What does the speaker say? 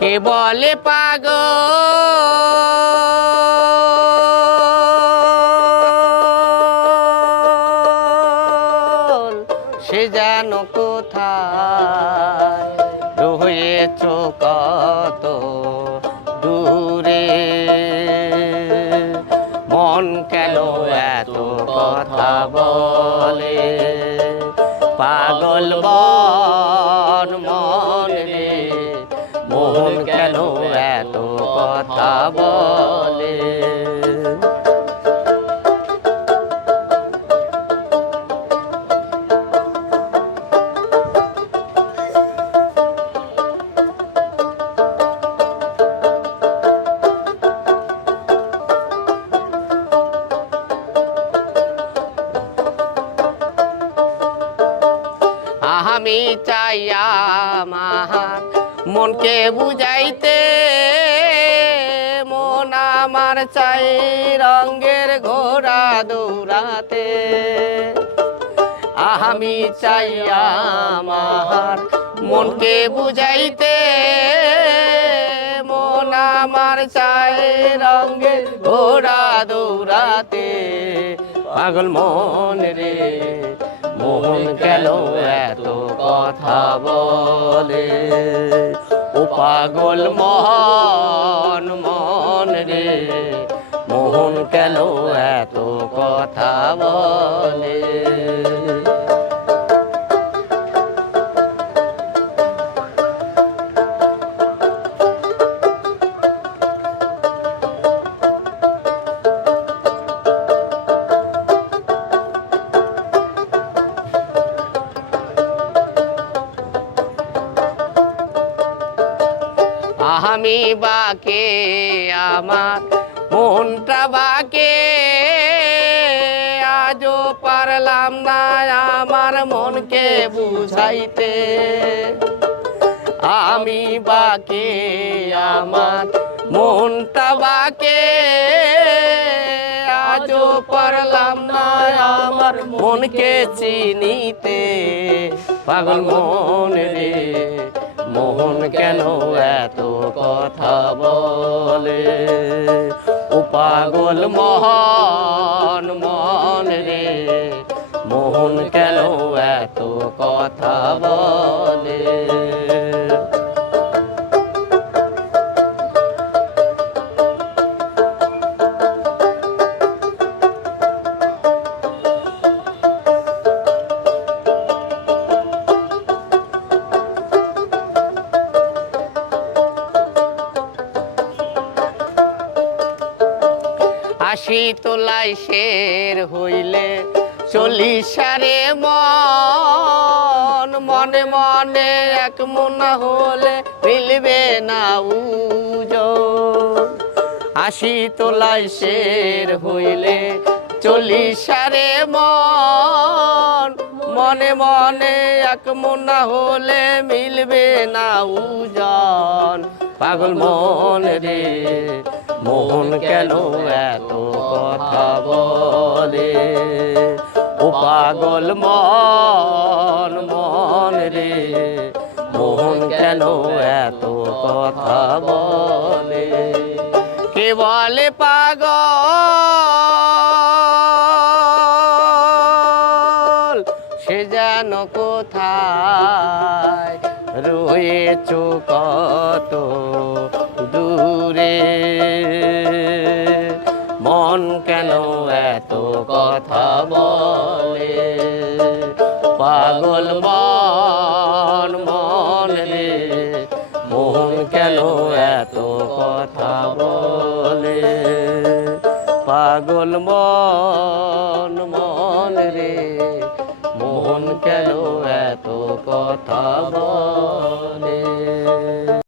কে বলে পাগল সে যেন কোথায় রয়েছ কত দূরে মন কেন এত কথা বলে পাগল মন মন রে মন কেন এত কথা বলে আমি চাই আমার মনকে বুঝাইতে মন আমার চাই রঙের ঘোড়া দৌড়াতে আমি চাই আমার মনকে বুঝাইতে মন আমার চাই রঙের ঘোড়া দৌড়াতে পাগল মন রে মন কেন এত কথা বলে ও পাগল মন মন রে মন কেন এত কথা বলে আমি বাকে আমার মনটা বাকে আজও পারলাম না আমার মনকে বুঝাইতে আমি বাকে আমার মনটা বাকে আজও পারলাম না আমার মনকে চিনিতে পাগল মন রে মন কেন এত কথা বলে ও পাগল মন মন রে মন কেন এত কথা বলে আশি তোলাই শের হইলে 40 সারে মন মনে মনে এক মনা হলে মিলবে না উজন 80 তোলাই শের হইলে 40 সারে মন মনে মনে এক মনা হলে মিলবে না উজন পাগল মন রে মন কেন এত কথা বলে ও পাগল মন মন রে মন কেন এত কথা বলে কে বলে পাগল সে যেন কোথায় রয়েছ কত দূরে মন কেন এত কথা বলে পাগল মন মন রে মন কেন এত কথা বলে পাগল মন মন রে মন কেন এত কথা